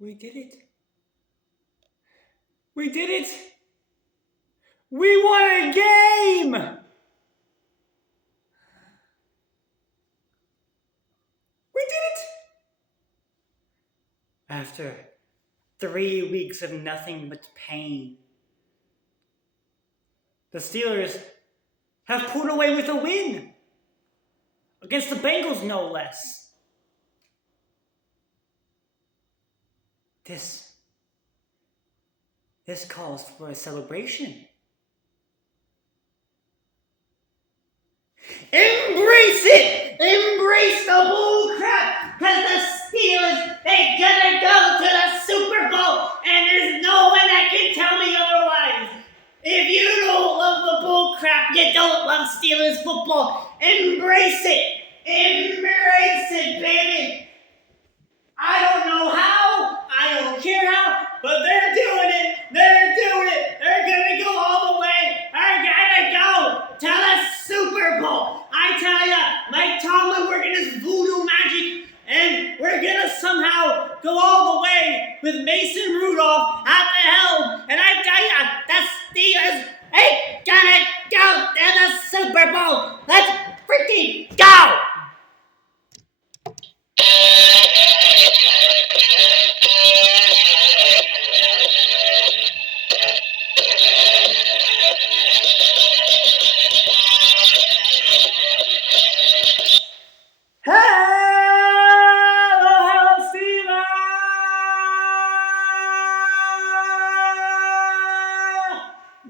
We did it. We did it. We won a game. We did it. After 3 weeks of nothing but pain, the Steelers have pulled away with a win against the Bengals, no less. This calls for a celebration. Embrace it! Embrace the bull crap! Because the Steelers, they gonna go to the Super Bowl, and there's no one that can tell me otherwise. If you don't love the bull crap, you don't love Steelers football. Embrace it! Embrace it, baby! I don't know how, I don't care how, but they're doing it! They're doing it! They're gonna go all the way! They're gonna go to the Super Bowl! I tell ya, Mike Tomlin working his voodoo magic, and we're gonna somehow go all the way with Mason Rudolph at the helm, and I tell ya, the Steelers ain't gonna go to the Super Bowl! Let's freaking go!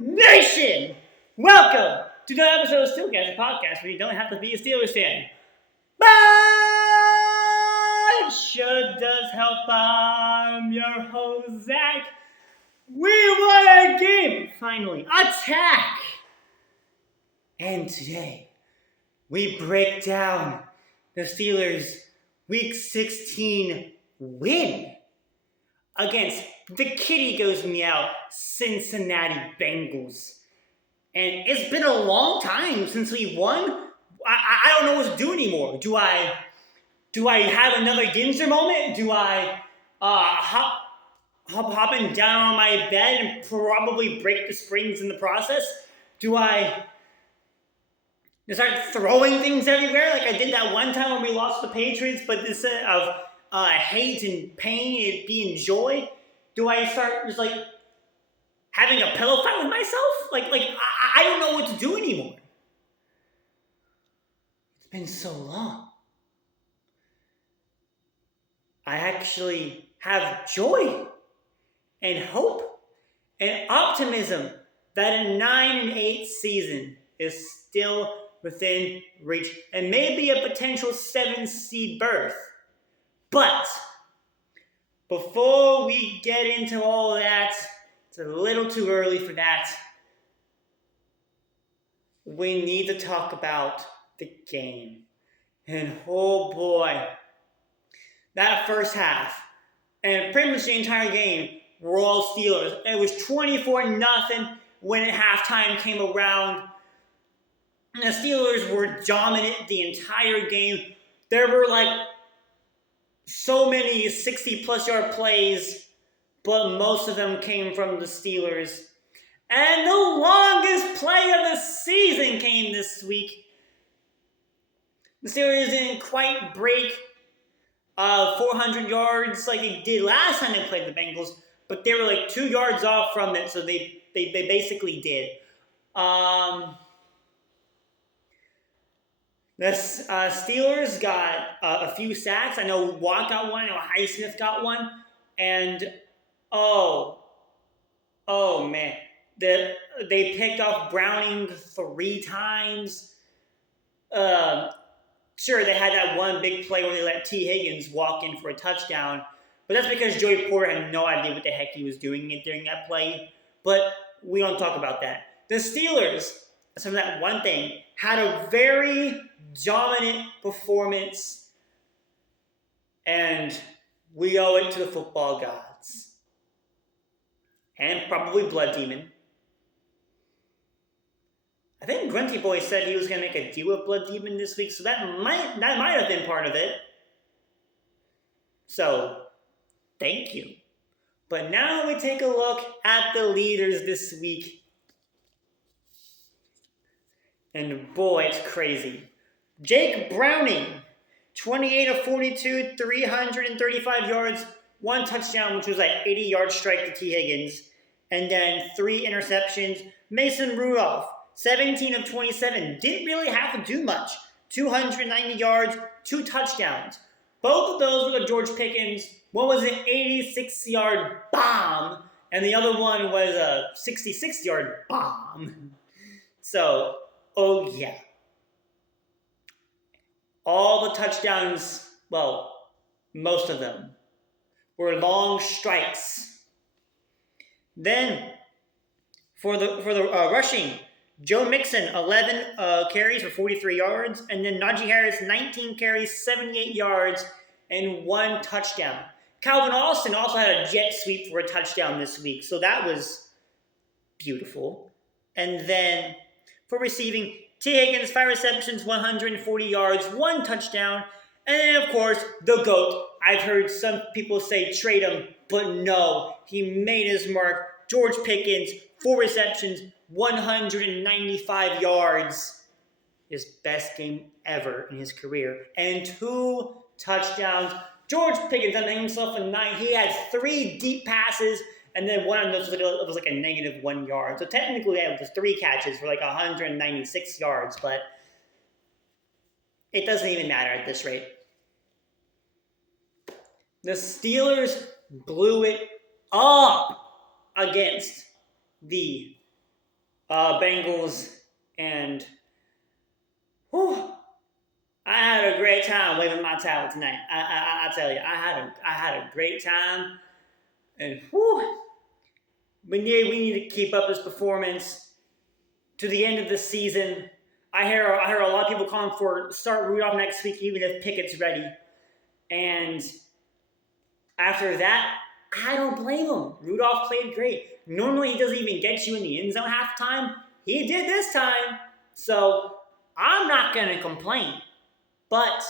Nation! Welcome to another episode of Steelcast, a podcast where you don't have to be a Steelers fan. But it sure does help. I'm your host, Zach. We won a game! Finally, attack! And today, we break down the Steelers' Week 16 win against the kitty goes meow Cincinnati Bengals. And it's been a long time since we won. I don't know what to do anymore. Do I have another Ginzer moment? Do I hopping down on my bed and probably break the springs in the process? Do I start throwing things everywhere like I did that one time when we lost the Patriots, but instead of hate and pain, it'd be in joy? Do I start just like having a pillow fight with myself? I don't know what to do anymore. It's been so long. I actually have joy and hope and optimism that a 9-8 season is still within reach and maybe a potential 7-seed berth. But before we get into all that, it's a little too early for that. We need to talk about the game. And oh boy, that first half, and pretty much the entire game, were all Steelers. It was 24-0 when halftime came around. And the Steelers were dominant the entire game. There were so many 60-plus yard plays, but most of them came from the Steelers. And the longest play of the season came this week. The Steelers didn't quite break 400 yards like they did last time they played the Bengals, but they were 2 yards off from it, so they basically did. The Steelers got a few sacks. I know Watt got one. I know Highsmith got one. And, oh man. They picked off Browning 3 times. Sure, they had that one big play where they let T. Higgins walk in for a touchdown. But that's because Joey Porter had no idea what the heck he was doing during that play. But we don't talk about that. The Steelers, some of that one thing, had a very dominant performance, and we owe it to the football gods. And probably Blood Demon. I think Grunty Boy said he was going to make a deal with Blood Demon this week, so that might have been part of it. So, thank you. But now we take a look at the leaders this week. And boy, it's crazy. Jake Browning, 28 of 42, 335 yards, 1 touchdown, which was like 80-yard strike to T. Higgins, and then 3 interceptions. Mason Rudolph, 17 of 27, didn't really have to do much. 290 yards, 2 touchdowns. Both of those were to George Pickens. One was an 86-yard bomb, and the other one was a 66-yard bomb. So, oh yeah. All the touchdowns, well, most of them, were long strikes. Then, for the rushing, Joe Mixon, 11 carries for 43 yards, and then Najee Harris, 19 carries, 78 yards, and 1 touchdown. Calvin Austin also had a jet sweep for a touchdown this week, so that was beautiful. And then, for receiving, T. Higgins, 5 receptions, 140 yards, 1 touchdown. And then, of course, the GOAT. I've heard some people say trade him, but no. He made his mark. George Pickens, 4 receptions, 195 yards. His best game ever in his career. And 2 touchdowns. George Pickens done himself a night. He had 3 deep passes. And then one of those was like a negative 1 yard. So technically, that was 3 catches for like 196 yards. But it doesn't even matter at this rate. The Steelers blew it up against the Bengals. And I had a great time waving my towel tonight. I tell you, I had a great time. And we need to keep up this performance to the end of the season. I hear a lot of people calling for start Rudolph next week, even if Pickett's ready. And after that, I don't blame him. Rudolph played great. Normally, he doesn't even get you in the end zone half the time. He did this time. So I'm not going to complain. But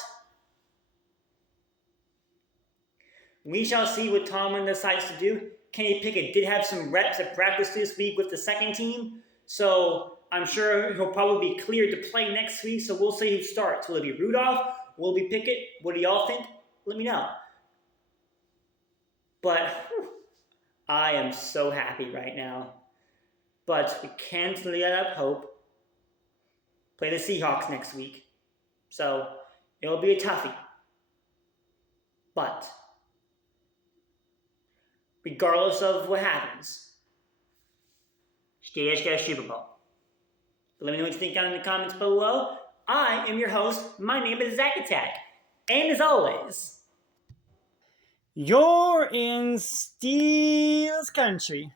we shall see what Tomlin decides to do. Kenny Pickett did have some reps at practice this week with the second team, so I'm sure he'll probably be cleared to play next week, so we'll see who starts. Will it be Rudolph? Will it be Pickett? What do y'all think? Let me know. But I am so happy right now. But we can't let up hope. Play the Seahawks next week, so it'll be a toughie. But regardless of what happens, Steelers get a Super Bowl. Let me know what you think down in the comments below. I am your host. My name is Zach Attack. And as always, you're in Steelers country.